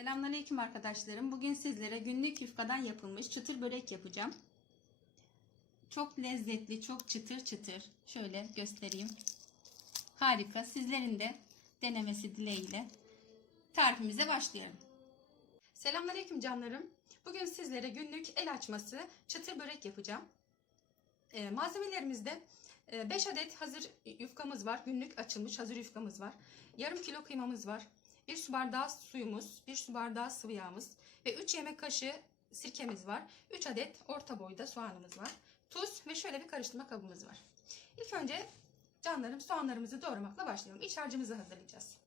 Selamünaleyküm arkadaşlarım. Bugün sizlere günlük yufkadan yapılmış çıtır börek yapacağım. Çok lezzetli, çok çıtır çıtır. Şöyle göstereyim. Harika. Sizlerin de denemesi dileğiyle tarifimize başlayalım. Selamünaleyküm canlarım. Bugün sizlere günlük el açması çıtır börek yapacağım. Ee, malzemelerimizde 5 adet hazır yufkamız var. Günlük açılmış hazır yufkamız var. Yarım kilo kıymamız var. 1 su bardağı suyumuz, 1 su bardağı sıvı yağımız ve 3 yemek kaşığı sirkemiz var. 3 adet orta boyda soğanımız var. Tuz ve şöyle bir karıştırma kabımız var. İlk önce canlarım soğanlarımızı doğramakla başlayalım. İç harcımızı hazırlayacağız.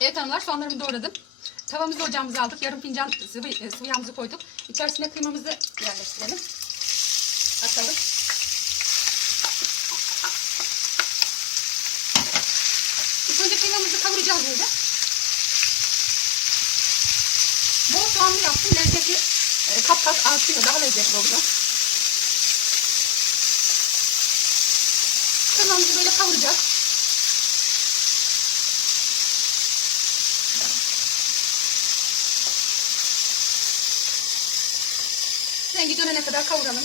Evet hanımlar soğanlarımı doğradım. Tavamızı ocağımıza aldık. Yarım fincan sıvı, e, sıvı yağımızı koyduk. İçerisine kıymamızı yerleştirelim. Atalım. İlk önce kıymamızı kavuracağız böyle. Bol soğanlı yaptım. Lezzeti e, kat kat artıyor. Daha lezzetli oluyor. Kıymamızı böyle kavuracağız. Rengi dönene kadar kavuralım.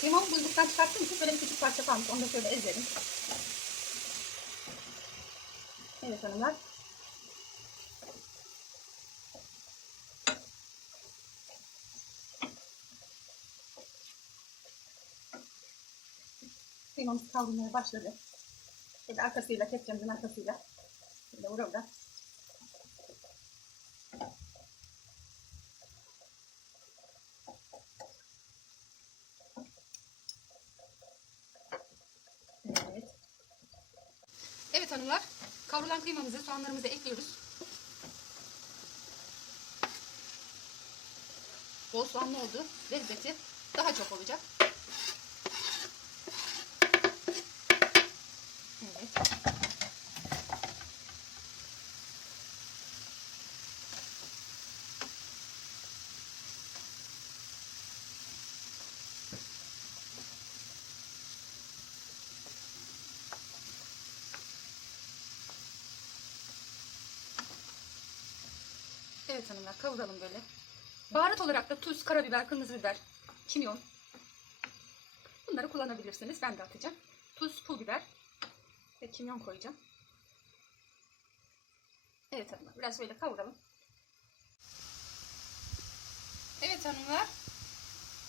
Kıymamı buzluktan çıkarttığım için böyle küçük parça kalmış. Onu da şöyle ezelim. Evet hanımlar. Kıymamız kavrulmaya başladı. Şöyle arkasıyla, kepçemizin arkasıyla. Şöyle vura vura. Evet. Evet hanımlar. Kavrulan kıymamızı, soğanlarımızı ekliyoruz. Bol soğanlı oldu. Lezzeti daha çok olacak. Evet. Evet hanımlar kavuralım böyle. Baharat olarak da tuz, karabiber, kırmızı biber, kimyon. Bunları kullanabilirsiniz. Ben de atacağım. Tuz, pul biber ve kimyon koyacağım. Evet hanımlar biraz böyle kavuralım. Evet hanımlar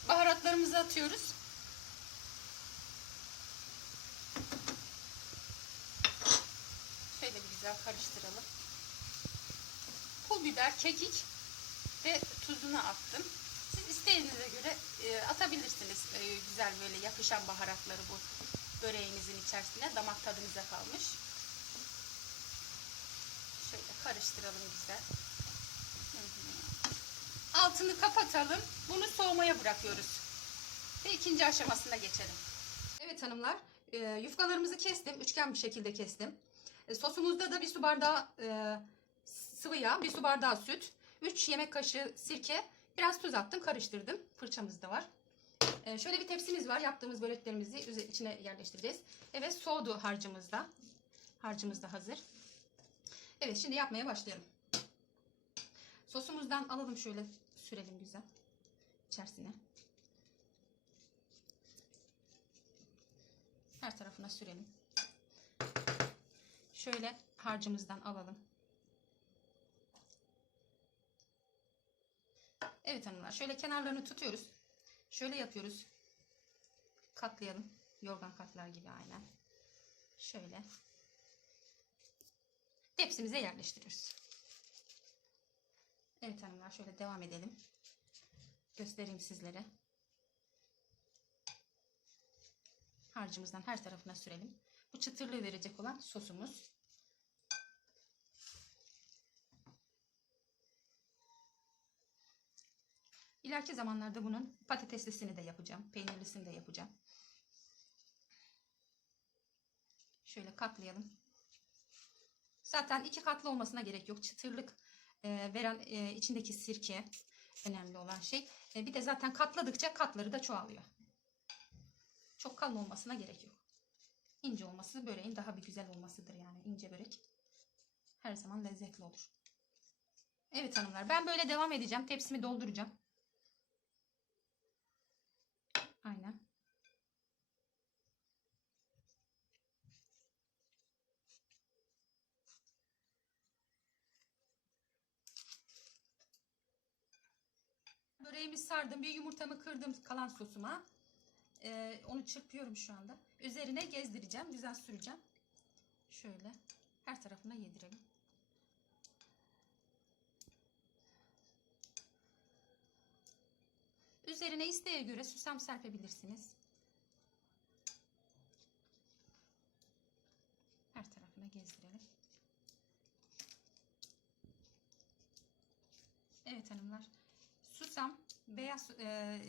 baharatlarımızı atıyoruz. Şöyle bir güzel karıştıralım. Biber, kekik ve tuzunu attım. Siz isteğinize göre e, atabilirsiniz e, güzel böyle yakışan baharatları bu böreğinizin içerisine damak tadınıza kalmış. Şöyle karıştıralım güzel. Altını kapatalım. Bunu soğumaya bırakıyoruz. Ve ikinci aşamasına geçelim. Evet hanımlar, e, yufkalarımızı kestim. Üçgen bir şekilde kestim. E, sosumuzda da bir su bardağı e, sıvı yağ, bir su bardağı süt, 3 yemek kaşığı sirke, biraz tuz attım, karıştırdım. Fırçamız da var. Ee, şöyle bir tepsimiz var. Yaptığımız böreklerimizi içine yerleştireceğiz. Evet soğudu harcımız da. Harcımız da hazır. Evet şimdi yapmaya başlayalım. Sosumuzdan alalım şöyle sürelim güzel. içerisine. Her tarafına sürelim. Şöyle harcımızdan alalım. Evet hanımlar şöyle kenarlarını tutuyoruz. Şöyle yapıyoruz. Katlayalım. Yorgan katlar gibi aynen. Şöyle. Tepsimize yerleştiriyoruz. Evet hanımlar şöyle devam edelim. Göstereyim sizlere. Harcımızdan her tarafına sürelim. Bu çıtırlığı verecek olan sosumuz. İleriki zamanlarda bunun patateslisini de yapacağım. Peynirlisini de yapacağım. Şöyle katlayalım. Zaten iki katlı olmasına gerek yok. Çıtırlık e, veren e, içindeki sirke önemli olan şey. E, bir de zaten katladıkça katları da çoğalıyor. Çok kalın olmasına gerek yok. İnce olması böreğin daha bir güzel olmasıdır yani ince börek. Her zaman lezzetli olur. Evet hanımlar ben böyle devam edeceğim. Tepsimi dolduracağım. Aynen. Böreğimi sardım. Bir yumurtamı kırdım kalan sosuma. Ee, onu çırpıyorum şu anda. Üzerine gezdireceğim. Güzel süreceğim. Şöyle her tarafına yedirelim. Üzerine isteğe göre susam serpebilirsiniz. Her tarafına gezdirelim. Evet hanımlar. Susam, beyaz e,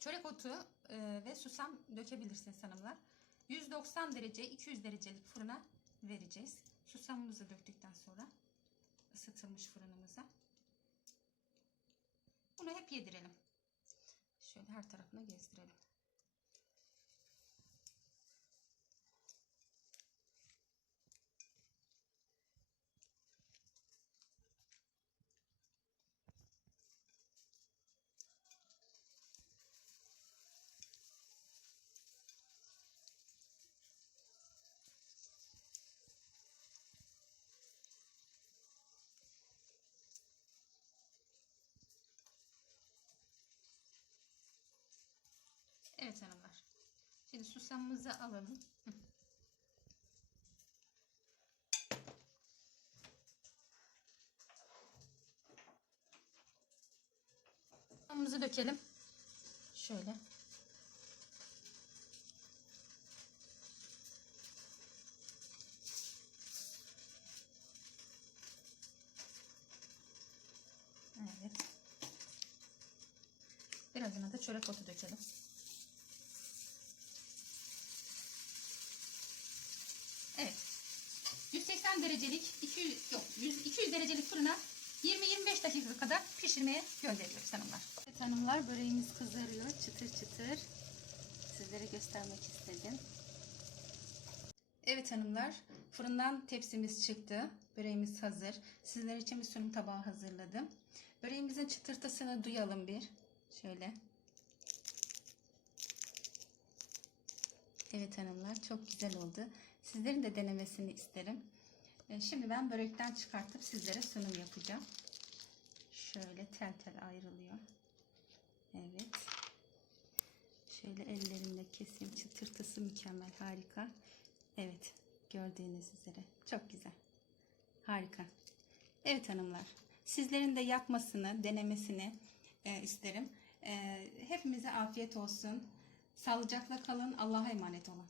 çörek otu e, ve susam dökebilirsiniz hanımlar. 190 derece 200 derecelik fırına vereceğiz. Susamımızı döktükten sonra ısıtılmış fırınımıza. Bunu hep yedirelim. Şöyle her tarafına gezdirelim. Evet hanımlar. Şimdi susamımızı alalım. Susamımızı dökelim. Şöyle. Evet. Birazına da çörek otu dökelim. Evet. 180 derecelik 200 yok 100, 200 derecelik fırına 20-25 dakika kadar pişirmeye gönderiyoruz hanımlar. Evet hanımlar böreğimiz kızarıyor çıtır çıtır. Sizlere göstermek istedim. Evet hanımlar fırından tepsimiz çıktı. Böreğimiz hazır. Sizler için bir sunum tabağı hazırladım. Böreğimizin çıtırtısını duyalım bir. Şöyle. Evet hanımlar çok güzel oldu. Sizlerin de denemesini isterim. E, Şimdi ben börekten çıkartıp sizlere sunum yapacağım. Şöyle tel tel ayrılıyor. Evet. Şöyle ellerimle keseyim. Çıtırtısı mükemmel. Harika. Evet. Gördüğünüz üzere. Çok güzel. Harika. Evet hanımlar. Sizlerin de yapmasını, denemesini e, isterim. E, hepimize afiyet olsun. Sağlıcakla kalın. Allah'a emanet olun.